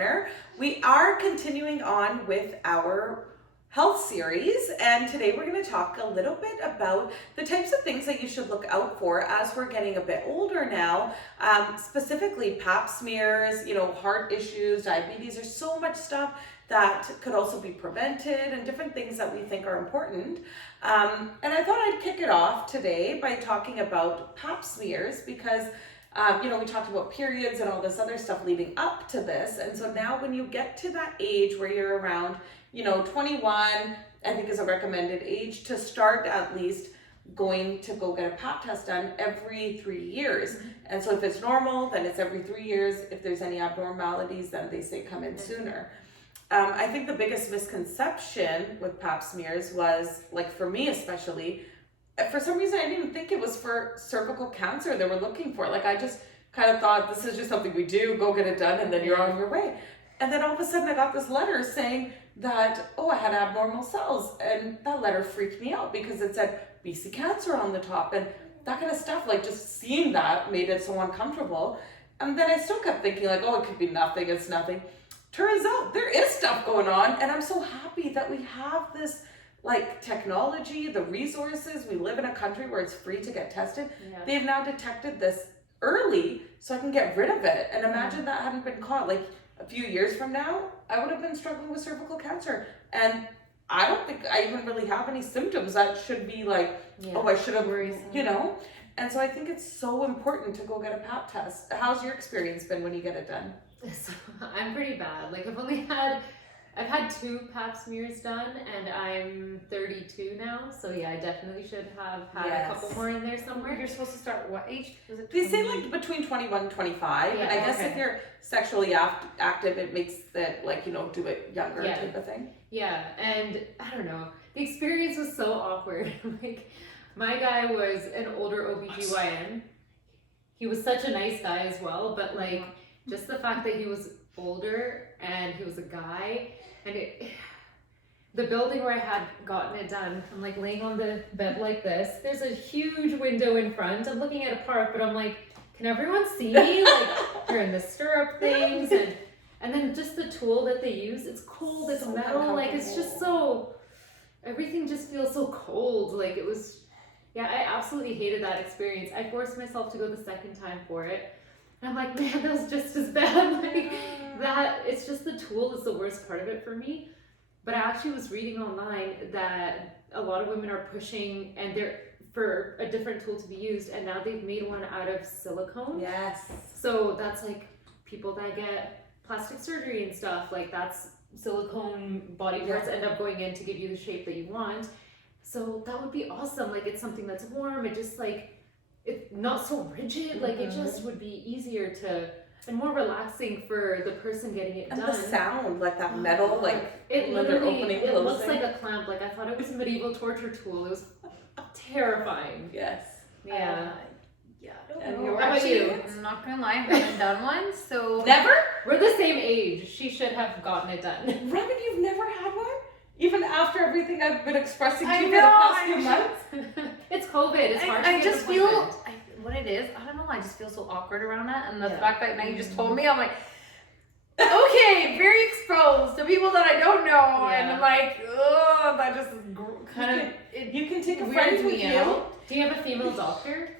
Korner. We are continuing on with our health series, and today we're going to talk a little bit about the types of things that you should look out for as we're getting a bit older now, specifically pap smears, heart issues, diabetes. There's so much stuff that could also be prevented and different things that we think are important. And I thought I'd kick it off today by talking about pap smears because we talked about periods and all this other stuff leading up to this. And so now when you get to that age where you're around, 21, I think is a recommended age to start at least going to go get a pap test done every 3 years. And so if it's normal, then it's every 3 years. If there's any abnormalities, then they say come in sooner. I think the biggest misconception with pap smears was, like for me especially, for some reason I didn't think it was for cervical cancer they were looking for. Like I just kind of thought this is just something we do, go get it done and then you're on your way. And then all of a sudden I got this letter saying that, I had abnormal cells, and that letter freaked me out because it said BC cancer on the top and that kind of stuff. Like just seeing that made it so uncomfortable. And then I still kept thinking like, it could be nothing, it's nothing. Turns out there is stuff going on, and I'm so happy that we have this like technology, the resources. We live in a country where it's free to get tested. Yeah. They've now detected this early so I can get rid of it. And imagine that hadn't been caught. Like a few years from now, I would have been struggling with cervical cancer. And I don't think I even really have any symptoms that should be like, I should have, And so I think it's so important to go get a pap test. How's your experience been when you get it done? I'm pretty bad. Like I've had 2 pap smears done, and I'm 32 now. So yeah, I definitely should have had a couple more in there somewhere. You're supposed to start what age? They say like between 21 and 25. Yeah, and I guess if you're sexually active, it makes it like, do it younger type of thing. Yeah, and I don't know. The experience was so awkward. Like my guy was an older OBGYN. He was such a nice guy as well, but like just the fact that he was older and he was a guy, and the building where I had gotten it done, I'm like laying on the bed like this. There's a huge window in front. I'm looking at a park, but I'm like, can everyone see me? Like they're in the stirrup things, and then just the tool that they use, it's cold, it's so metal, like it's just so, everything just feels so cold. Like it was, I absolutely hated that experience. I forced myself to go the second time for it. And I'm like, man, that was just as bad. Like that, it's just the tool is the worst part of it for me. But I actually was reading online that a lot of women are pushing and they're for a different tool to be used, and now they've made one out of silicone. Yes. So that's like people that get plastic surgery and stuff, like that's silicone body parts end up going in to give you the shape that you want. So that would be awesome. Like it's something that's warm. It just like, it's not so rigid, like it just would be easier to, and more relaxing for the person getting it done. And the sound, like that metal, like it literally, it looks like a clamp. Like I thought it was a medieval torture tool. It was terrifying. Yes. Yeah. And how about you? I'm not gonna lie, I haven't done one, so... Never? We're the same age. She should have gotten it done. Robin, you've never had one? Even after everything I've been expressing to you for the past few months? It's COVID. It's hard to I get just an feel, appointment. what it is, I don't know, I just feel so awkward around that. And the fact that now you just told me, I'm like, okay, very exposed to people that I don't know. And I'm like, oh, that just kind of, you can take a friend with you. Do you have a female doctor?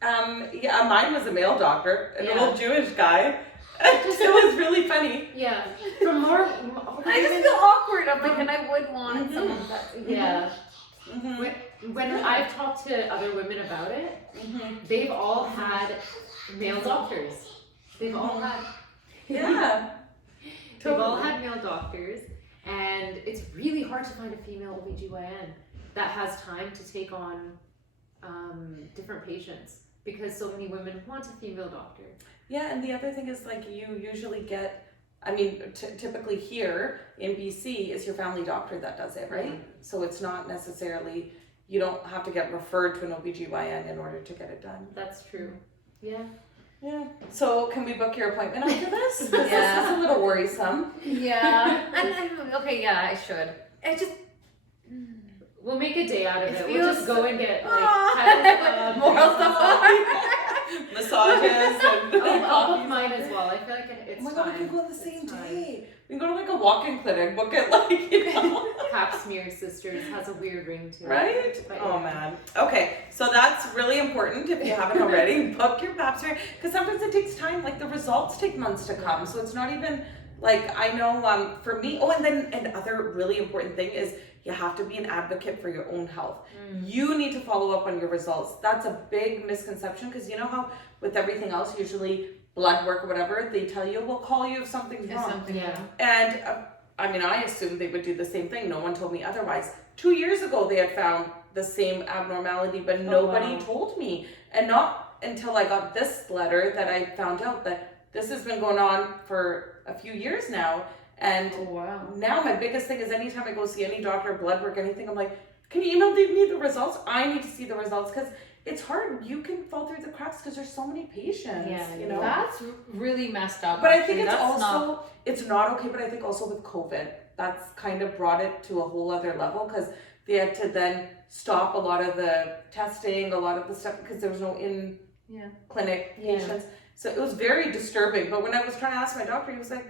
Mine was a male doctor, an old Jewish guy. It was really funny. Yeah. From more I just feel awkward. I'm like, and I would want someone that. Yeah. When I've talked to other women about it, they've all had male doctors. They've all had. They've all had male doctors, and it's really hard to find a female OBGYN that has time to take on different patients, because so many women want a female doctor. Yeah, and the other thing is like you usually get, typically here in BC, it's your family doctor that does it, right? So it's not necessarily, you don't have to get referred to an OBGYN in order to get it done. That's true. Yeah. So can we book your appointment after this? This is a little worrisome. Yeah. I should. I just... We'll make a day out of it. We'll just go and get like moral stuff. massages and I'll book mine as well. I feel like it's Oh my fine. god, we can go on the same It's fine. day. We can go to like a walk-in clinic, book it like, you know. Pap smear sisters has a weird ring to it. Right? But Oh yeah. man. Okay, so that's really important if you haven't already. Book your pap smear because sometimes it takes time. Like the results take months to come, so it's not even like I know. For me, and then another really important thing is you have to be an advocate for your own health. You need to follow up on your results. That's a big misconception because you know how with everything else, usually blood work or whatever, they tell you we'll call you if something's wrong. Yeah. And I mean, I assumed they would do the same thing. No one told me otherwise. 2 years ago, they had found the same abnormality, but nobody told me. And not until I got this letter that I found out that this has been going on for a few years now. And now my biggest thing is anytime I go see any doctor, blood work, anything, I'm like, can you email me the results? I need to see the results because it's hard. You can fall through the cracks because there's so many patients. Yeah, you know. That's really messed up. But I think actually. it's That's also it's not okay. But I think also with COVID, that's kind of brought it to a whole other level because they had to then stop a lot of the testing, a lot of the stuff because there was no in clinic patients. So it was very disturbing. But when I was trying to ask my doctor, he was like,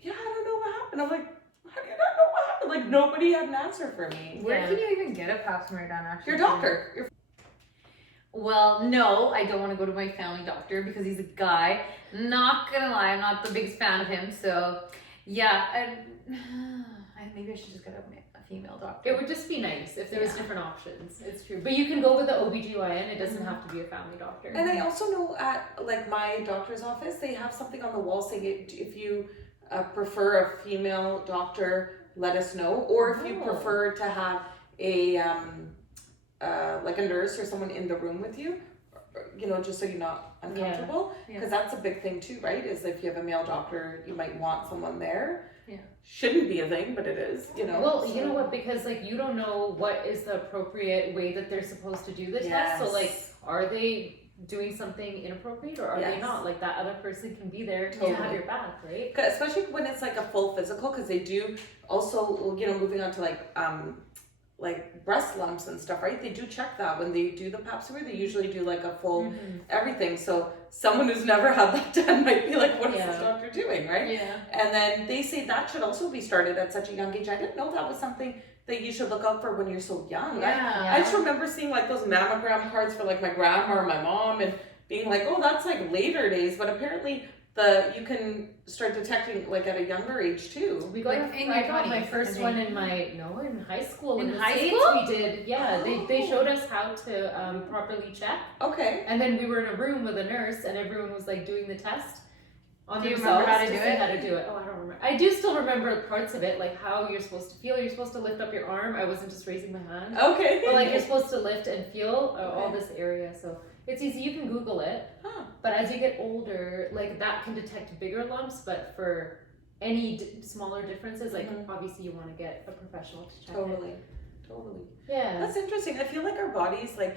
"Yeah, I don't know what happened." I'm like, "How do you not know what happened?" Like nobody had an answer for me. Where can you even get a pap smear done? Actually, Your doctor. Well, no, I don't want to go to my family doctor because he's a guy. Not gonna lie, I'm not the biggest fan of him. So, yeah, maybe I should just get a female doctor. It would just be nice if there was different options. It's true. But you can go with the OBGYN. It doesn't have to be a family doctor. And I also know at like my doctor's office, they have something on the wall saying if you prefer a female doctor, let us know. Or if you prefer to have a like a nurse or someone in the room with you, you know, just so you're not uncomfortable. Because that's a big thing too, right? Is if you have a male doctor, you might want someone there. Yeah. Shouldn't be a thing, but it is, you know. Well, you know what? Because like you don't know what is the appropriate way that they're supposed to do the test. So like, are they doing something inappropriate or are they not? Like that other person can be there to have your back, right? Especially when it's like a full physical, because they do also, you know, moving on to like breast lumps and stuff, right? They do check that when they do the pap smear. They usually do like a full everything. So someone who's never had that done might be like, what is this doctor doing, right? Yeah. And then they say that should also be started at such a young age. I didn't know that was something that you should look out for when you're so young. I just remember seeing like those mammogram cards for like my grandma or my mom and being like, oh, that's like later days. But apparently you can start detecting like at a younger age too. We got I got my first one in high school. In the high States school? we did. Yeah, they showed us how to properly check. Okay. And then we were in a room with a nurse and everyone was like doing the test on Do you themselves remember how to do see it? how to do it. Oh, I don't remember. I do still remember parts of it, like how you're supposed to feel. You're supposed to lift up your arm. I wasn't just raising my hand. Okay. But like you're supposed to lift and feel all this area. So it's easy. You can Google it. But as you get older, like that can detect bigger lumps. But for any smaller differences, like obviously you want to get a professional to check it. Totally. Yeah. That's interesting. I feel like our bodies, like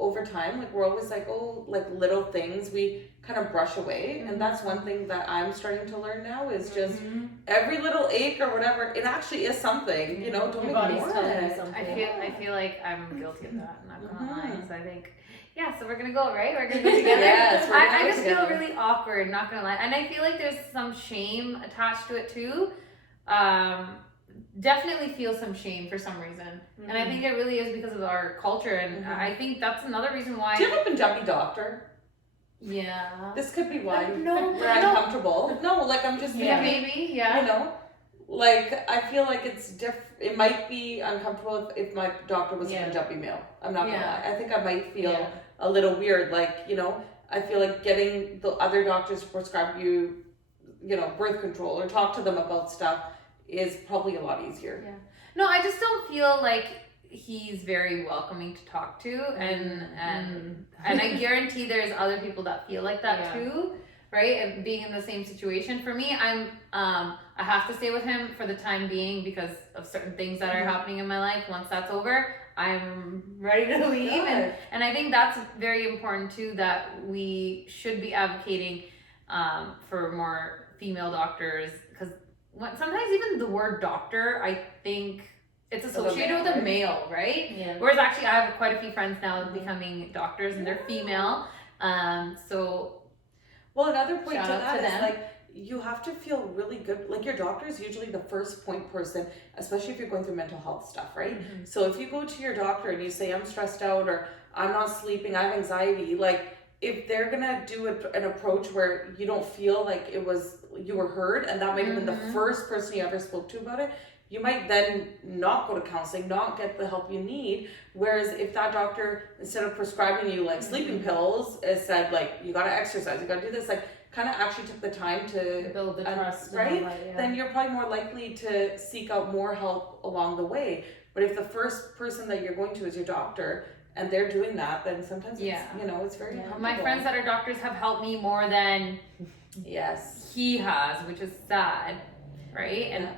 over time, like we're always like, oh, like little things we kind of brush away. And that's one thing that I'm starting to learn now is just every little ache or whatever, it actually is something, you know, don't ignore it. I feel like I'm guilty of that, I'm not gonna lie. So I think, so we're gonna go, right? We're gonna go together. Yes, I just feel really awkward, not gonna lie. And I feel like there's some shame attached to it too. Definitely feel some shame for some reason. And I think it really is because of our culture. And I think that's another reason why. Do you have a Punjabi doctor? Yeah. This could be why No, you're uncomfortable. No, like I'm just maybe, you know, like I feel like it's it might be uncomfortable if my doctor was a Punjabi male. I'm not gonna lie. I think I might feel a little weird. Like, you know, I feel like getting the other doctors to prescribe you, you know, birth control or talk to them about stuff is probably a lot easier. Yeah. No, I just don't feel like he's very welcoming to talk to, and I guarantee there's other people that feel like that too, right? And being in the same situation. For me, I have to stay with him for the time being because of certain things that are happening in my life. Once that's over, I'm ready to leave, and I think that's very important too, that we should be advocating for more female doctors, because sometimes even the word doctor, I think it's associated with a male, right? Yeah. Whereas actually I have quite a few friends now becoming doctors and they're female. So Well, another point to Shout out that to is them. like you have to feel really good. Like your doctor is usually the first point person, especially if you're going through mental health stuff, right? Mhm. So if you go to your doctor and you say, I'm stressed out or I'm not sleeping, I have anxiety, like if they're gonna do an approach where you don't feel like you were heard, and that might have been the Mhm. first person you ever spoke to about it, you might then not go to counseling, not get the help you need. Whereas if that doctor, instead of prescribing you like sleeping pills, said like you gotta exercise, you gotta do this, like kind of actually took the time to Build the trust, and right? all that, yeah. Then you're probably more likely to seek out more help along the way. But if the first person that you're going to is your doctor and they're doing that, then sometimes it's, it's very uncomfortable. my friends that are doctors have helped me more than Yes. he has, which is sad, right? And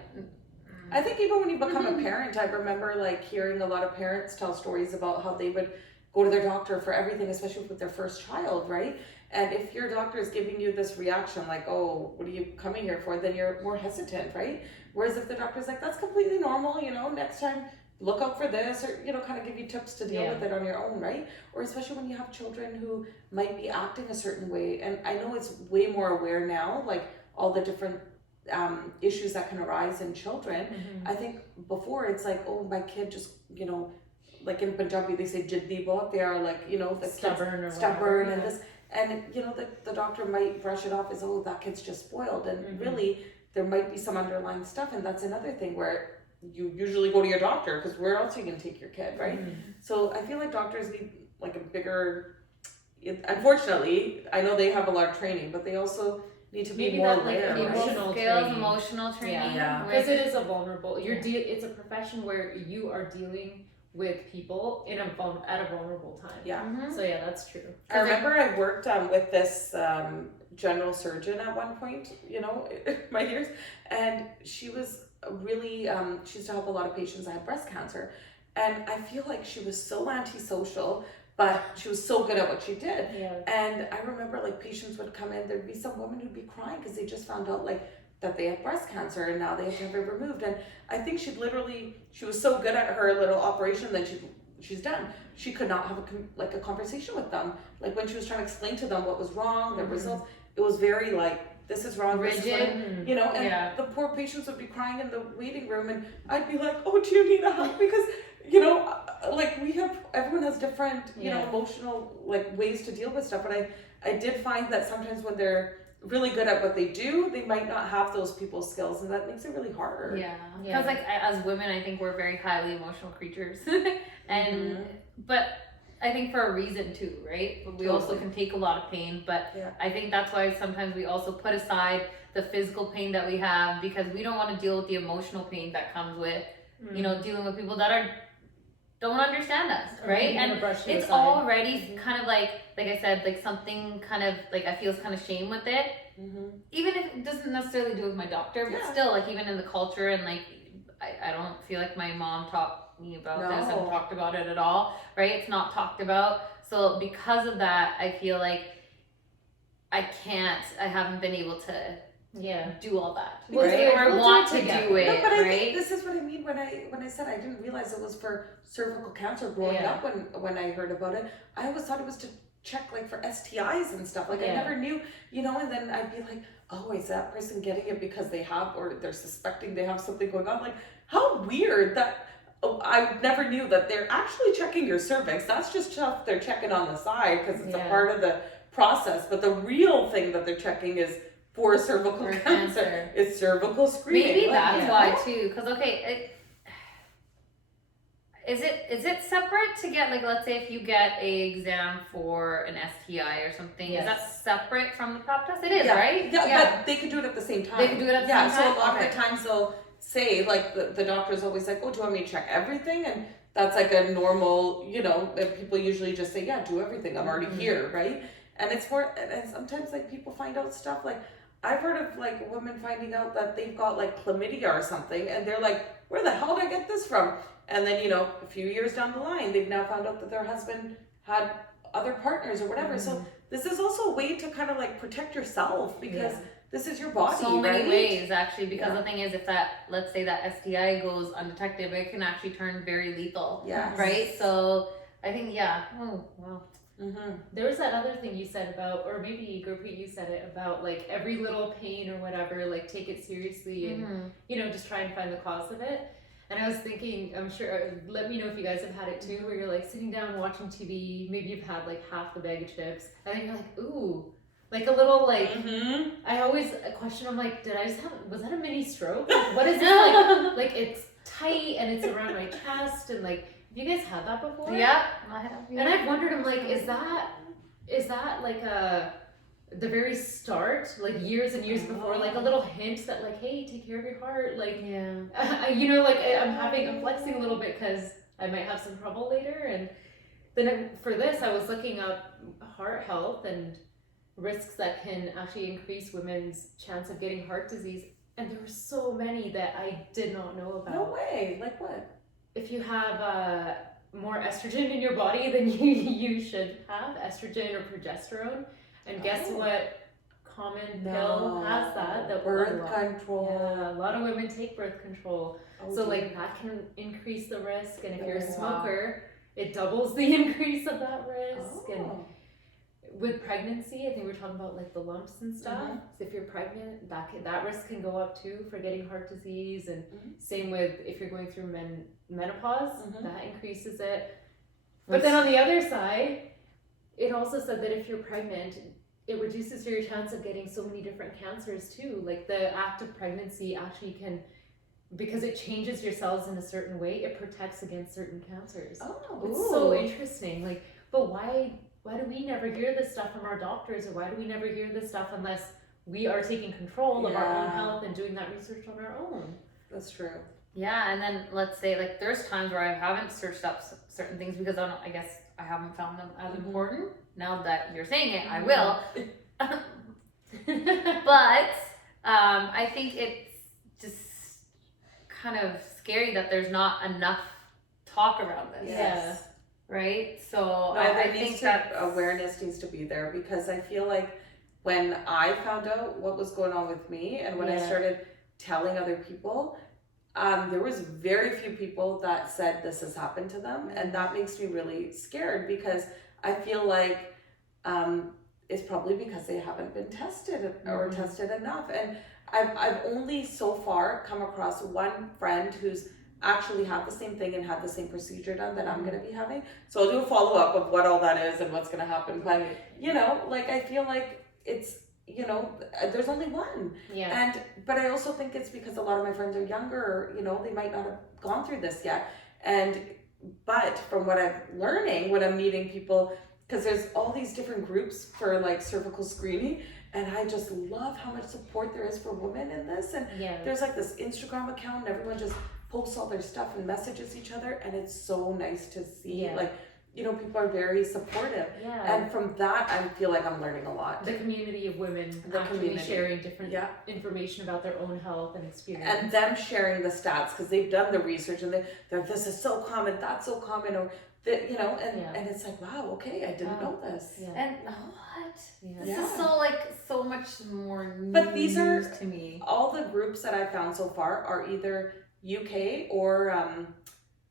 I think even when you become a parent, I remember like hearing a lot of parents tell stories about how they would go to their doctor for everything, especially with their first child, right? And if your doctor is giving you this reaction like, oh, what are you coming here for? Then you're more hesitant, right? Whereas if the doctor's like, that's completely normal, next time look out for this, or, kind of give you tips to deal with it on your own, right? Or especially when you have children who might be acting a certain way. And I know it's way more aware now, like all the different issues that can arise in children. I think before it's like, oh, my kid just, like in Punjabi, they say jiddi bahut, they are like, the Stubborn or stubborn whatever, and this. And, the doctor might brush it off as, oh, that kid's just spoiled. And really, there might be some underlying stuff. And that's another thing where you usually go to your doctor because where else are you going to take your kid, right? So I feel like doctors need like a bigger, unfortunately, I know they have a lot of training, but they also need to be Maybe more that, like, aware. emotional skills, training. emotional training. Yeah. Because it is a vulnerable. It's a profession where you are dealing with people at a vulnerable time. Yeah. So yeah, that's true. I remember I worked with this general surgeon at one point, my years, and she was really, she used to help a lot of patients that had breast cancer. And I feel like she was so antisocial, but she was so good at what she did. Yeah. And I remember like patients would come in, there'd be some women who'd be crying because they just found out like that they had breast cancer and now they have to have it removed. And I think she was so good at her little operation that she's done. She could not have a conversation with them. Like when she was trying to explain to them what was wrong, the results, it was very like, this is wrong, rigid, this is what, and the poor patients would be crying in the waiting room and I'd be like, oh, do you need a hug? Because, like everyone has different, emotional like ways to deal with stuff. But I did find that sometimes when they're really good at what they do, they might not have those people skills, and that makes it really hard. Yeah, because like as women, I think we're very highly emotional creatures, and but I think for a reason too, right? But we also can take a lot of pain, but I think that's why sometimes we also put aside the physical pain that we have because we don't want to deal with the emotional pain that comes with, dealing with people that don't understand us, right? And it's already kind of like I said, like something kind of like I feel kind of shame with it, even if it doesn't necessarily do with my doctor, but still like even in the culture and like I don't feel like my mom taught me about this and talked about it at all, right? It's not talked about. So because of that, I feel like I haven't been able to do all that, right? Or want to do it, but I right? think this is what I mean when I said I didn't realize it was for cervical cancer growing up when I heard about it. I always thought it was to check like for STIs and stuff. Like I never knew, and then I'd be like, oh, is that person getting it because they have, or they're suspecting they have something going on? Like how weird that. I never knew that they're actually checking your cervix. That's just stuff they're checking on the side because it's a part of the process. But the real thing that they're checking is for cervical cancer. It's cervical screening. Maybe that's why too. Because is it separate to get, like, let's say if you get a exam for an STI or something, is that separate from the pap test? It is, right? Yeah, but they could do it at the same time. They could do it at the same time? So a lot of the times they'll say, like, the doctor's always like, oh, do you want me to check everything? And that's like a normal, people usually just say, yeah, do everything. I'm already here, right? And it's more, and sometimes like people find out stuff like, I've heard of like women finding out that they've got like chlamydia or something, and they're like, where the hell did I get this from? And then, a few years down the line, they've now found out that their husband had other partners or whatever. So this is also a way to kind of like protect yourself because this is your body, so many right? ways actually, because the thing is, if let's say that STI goes undetected, it can actually turn very lethal. Yeah. Right? So I think, oh, wow. there was that other thing you said about, or maybe Gurpreet, you said it about like every little pain or whatever, like take it seriously and you know, just try and find the cause of it. And I was thinking, I'm sure, let me know if you guys have had it too, where you're like sitting down watching TV, maybe you've had like half the bag of chips, and then you're like, ooh, like a little like, I always question, I'm like, was that a mini stroke? Like, what is this like it's tight and it's around my chest, and like, have you guys had that before? Yeah, I have. And I've wondered, I'm like, is that like the very start, like years and years before, like a little hint that like, hey, take care of your heart, like, you know, like I'm flexing a little bit because I might have some trouble later. And then for this, I was looking up heart health and risks that can actually increase women's chance of getting heart disease, and there were so many that I did not know about. No way. Like what? If you have more estrogen in your body than you should have, estrogen or progesterone. And guess what common pill has that? The birth control. Yeah, a lot of women take birth control. So like that can increase the risk. And if you're a smoker, it doubles the increase of that risk. And with pregnancy, I think we're talking about like the lumps and stuff. So if you're pregnant, that risk can go up too for getting heart disease. And same with if you're going through menopause, that increases it. But then on the other side, it also said that if you're pregnant, it reduces your chance of getting so many different cancers too. Like the act of pregnancy actually can, because it changes your cells in a certain way, it protects against certain cancers. It's so interesting. Like, but why do we never hear this stuff from our doctors, or why do we never hear this stuff unless we are taking control of our own health and doing that research on our own? That's true. Yeah, and then let's say like there's times where I haven't searched up certain things because I guess I haven't found them as important. Now that you're saying it, I will. But I think it's just kind of scary that there's not enough talk around this. Yes. Right? So No, I think that awareness needs to be there, because I feel like when I found out what was going on with me and when I started telling other people, there was very few people that said this has happened to them, and that makes me really scared, because I feel like it's probably because they haven't been tested or tested enough. And I've only so far come across one friend who's actually had the same thing and had the same procedure done that I'm going to be having. So I'll do a follow-up of what all that is and what's going to happen. But, you know, like I feel like it's, you know, there's only one. But I also think it's because a lot of my friends are younger, you know, they might not have gone through this yet. But from what I'm learning when I'm meeting people, because there's all these different groups for like cervical screening, and I just love how much support there is for women in this. And there's like this Instagram account, and everyone just posts all their stuff and messages each other, and it's so nice to see. Like, you know, people are very supportive. And from that, I feel like I'm learning a lot. The community of women sharing different information about their own health and experience. And them sharing the stats, because they've done the research, and they're this is so common, that's so common, or that, you know, and it's like, wow, okay, I didn't know this. And what? This is so like so much more news. But these are to me. All the groups that I've found so far are either UK or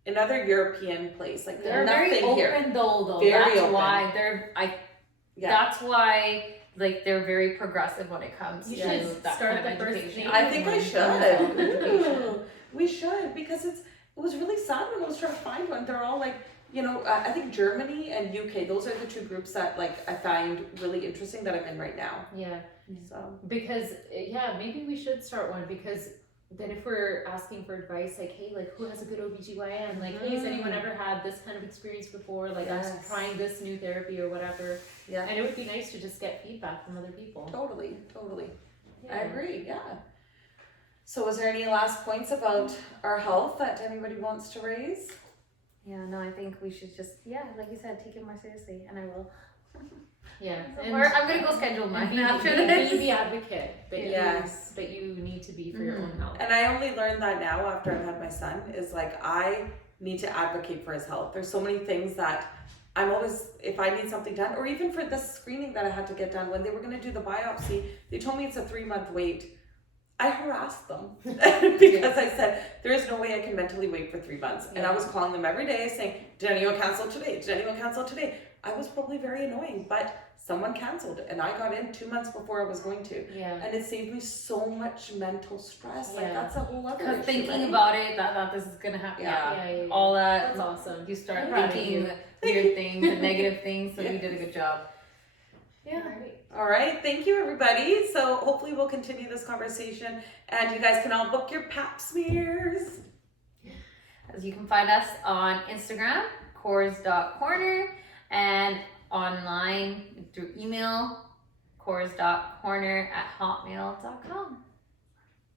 another European place. Like they're very open here. though. Very that's open. Why that's why like they're very progressive when it comes to that start kind of the education. I think I should. Ooh, we should, because it was really sad when I was trying to find one. They're all like, you know, I think Germany and UK, those are the two groups that like I find really interesting that I'm in right now. So because maybe we should start one, because then if we're asking for advice, like, hey, like, who has a good OBGYN? Like, hey, has anyone ever had this kind of experience before? Like, I'm trying this new therapy or whatever. And it would be nice to just get feedback from other people. Totally. I agree, So is there any last points about our health that anybody wants to raise? No, I think we should just, like you said, take it more seriously, and I will. And I'm gonna go schedule mine after this. Be the advocate that you need to be for your own health. And I only learned that now after I've had my son, is like I need to advocate for his health. There's so many things that I'm always, if I need something done, or even for this screening that I had to get done, when they were going to do the biopsy, they told me it's a 3-month wait. I harassed them because I said, there is no way I can mentally wait for 3 months. And I was calling them every day saying, did anyone cancel today? Did anyone cancel today? I was probably very annoying, but someone canceled and I got in 2 months before I was going to. Yeah. And it saved me so much mental stress. Like Yeah. that's a whole other Because issue, thinking right? about it, that this is gonna happen. Yeah. All that. That's awesome. You start I'm proud of thinking you. weird things and negative things, so you Yes. did a good job. Yeah. Alright. All right, thank you everybody. So hopefully we'll continue this conversation and you guys can all book your pap smears. As you can find us on Instagram, Korner, and online through email, kors.corner@hotmail.com.